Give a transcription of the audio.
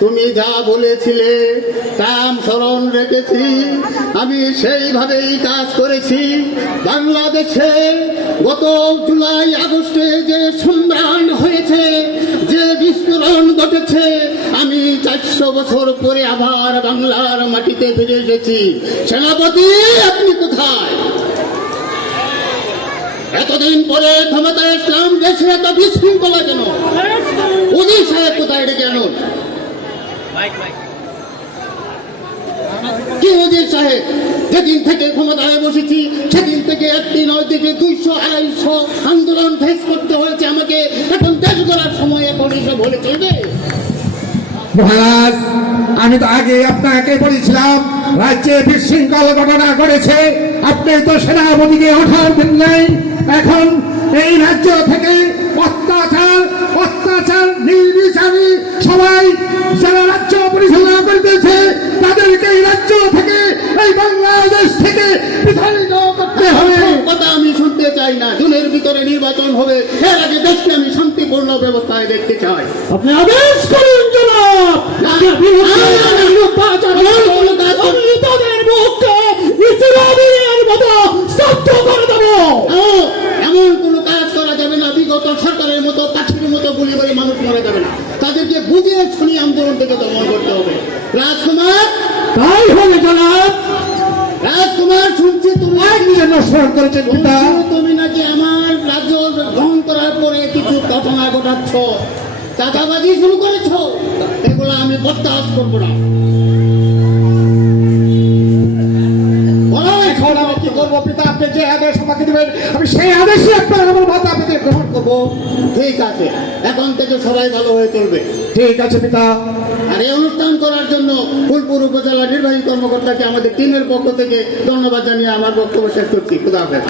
তুমি যা বলেছিলে তা স্মরণ রেখেছি, আমি সেইভাবেই কাজ করেছি। বাংলাদেশে গত জুলাই আগস্টে যে সংগ্রাম হয়েছে, যে বিস্ফোরণ ঘটেছে, আমি 400 বছর পরে আবার বাংলার মাটিতে ফিরে এসেছি। সেনাপতি, আপনি কোথায়? এতদিন পরে ক্ষমতায় ইসলাম, দেশে এত বিশৃঙ্খলা কেন? ওজির সাহেব কোথায় ডেকে আনুন? কি ওজির সাহেব? যেদিন থেকে ক্ষমতায় বসেছি সেদিন থেকে একটি নয় থেকে 200-250 আন্দোলন ফেস করতে হয়েছে আমাকে। এখন দেশ গড়ার সময় এখন এসব হলে চলবে? মহারাজ, আমি তো আগে আপনাকে বলেছিলাম রাজ্যে বিশৃঙ্খল ঘটনা ঘটেছে, আপনি তো সেনাপতিকে অর্ডার দেন নাই। এখন এই রাজ্য থেকে অত্যাচার নির্বিচারে সবাই যারা রাজ্য পরিচালনা করতেছে তাদেরকে এই রাজ্য থেকে, এই বাংলাদেশ থেকে বিতাড়িত করতে হবে। কথা আমি শুনতে চাই না। জুনের ভিতরে নির্বাচন হবে, এর আগে দেশকে আমি শান্তিপূর্ণ ব্যবস্থায় দেখতে চাই। আপনি আদেশ করুন জনাব। এমন কোন কাজ করা যাবে না, বিগত সরকারের মতো কাঠির মতো গুলি করে মানুষ মারা যাবে না। তাদেরকে বুঝিয়ে শুনিয়ে আন্দোলন থেকে দমন করতে হবে। রাজকুমার, তাই হবে জনাব। রাজকুমার, শুনছি করেছেন পিতা, তুমি নাকি আমার রাজ্য গ্রহণ করার পরে কিছু ঘটনা ঘটাচ্ছ, চাঁদাবাজি শুরু করেছ। এগুলো আমি বরদাস্ত করবো না। কি করবো পিতা? আপনি যে আদেশ আমাকে দিবেন আমি সেই আদেশই আপনার আমার মাথা আপনাদের গ্রহণ করবো। ঠিক আছে, এখন থেকে সবাই ভালো হয়ে চলবে। ঠিক আছে পিতা। আর এই অনুষ্ঠান করার জন্য ফুলপুর উপজেলা নির্বাহী কর্মকর্তাকে আমাদের টিমের পক্ষ থেকে ধন্যবাদ জানিয়ে আমার বক্তব্য শেষ করছি। খুদা হাফেজ।